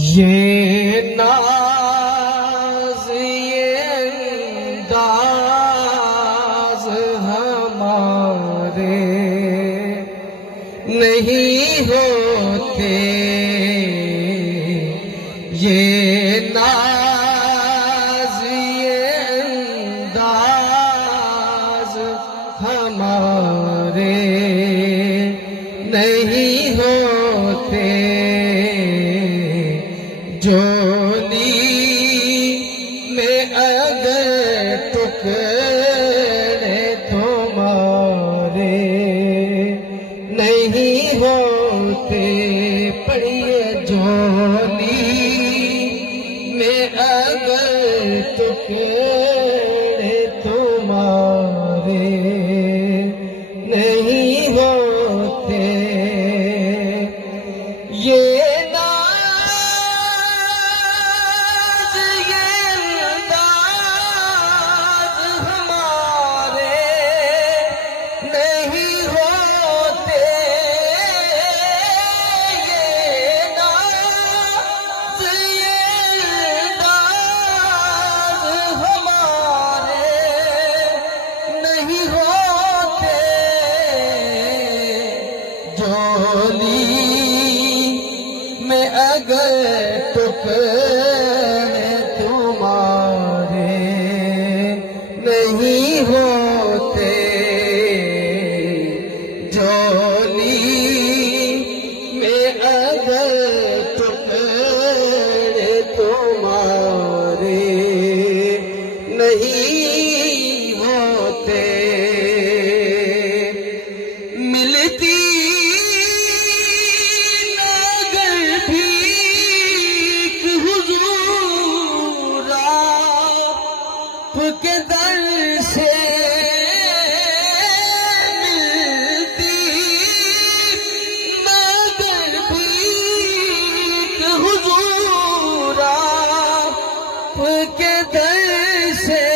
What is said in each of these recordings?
یہ ناز یہ انداز ہمارے نہیں ہوتے، یہ ناز یہ انداز ہمارے نہیں ہوتے، جولی میں اگر ٹکڑے تمہارے نہیں ہوتے، پڑھیے جولی میں اگر ٹکڑے تمہارے نہیں ہوتے، یہ جولی میں اگر ٹکڑے تمہارے نہیں ہوتے، جولی میں اگر ٹکڑے تمہارے نہیں ہوتے، ملتی کے در سے ملتی مگر بھیک حضور آپ کے در سے،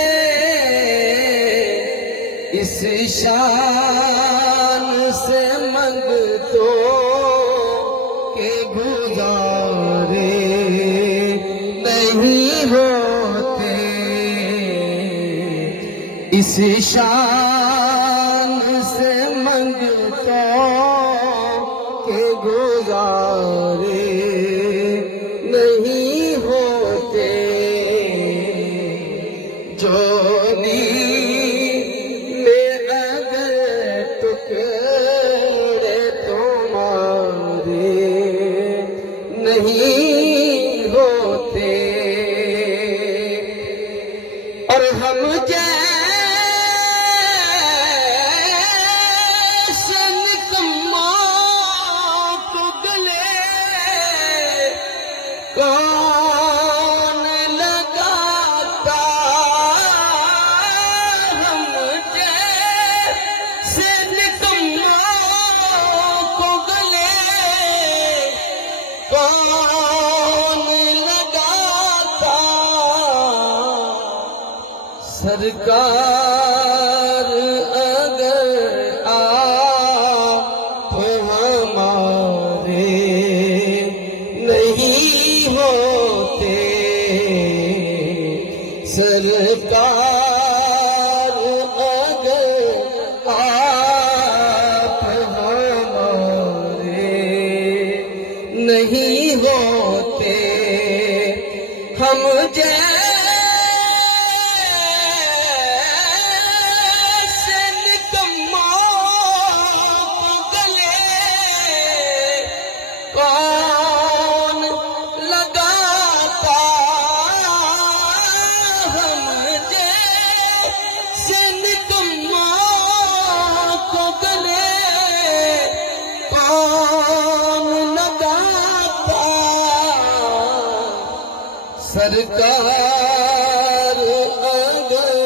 اس شان سے منگتوں کے گزارے نہیں ہوتے، اس شان سے منگتوں کے گزارے نہیں ہوتے، جولی میں اگر ٹکڑے تمہارے نہیں ہوتے، اور ہم کون لگاتا ہم جیسے نکموں کو گلے، کون لگاتا، سرکار اگر آپ ہمارے نہیں ہوتے، سرکار اگر آپ ہمارے نہیں ہوتے، ہم جیسے نکموں کو گلے، کون لگاتا ہم جیسے نکموں کو گلے، کون لگاتا، سرکار اگر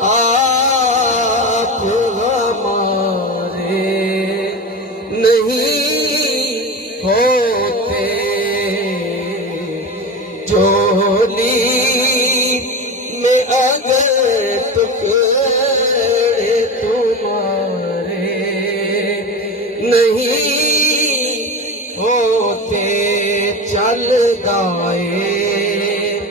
آپ ہمارے نہیں ہوتے، جولی میں اگر ٹکڑے تمہارے نہیں ہوتے، جل گائے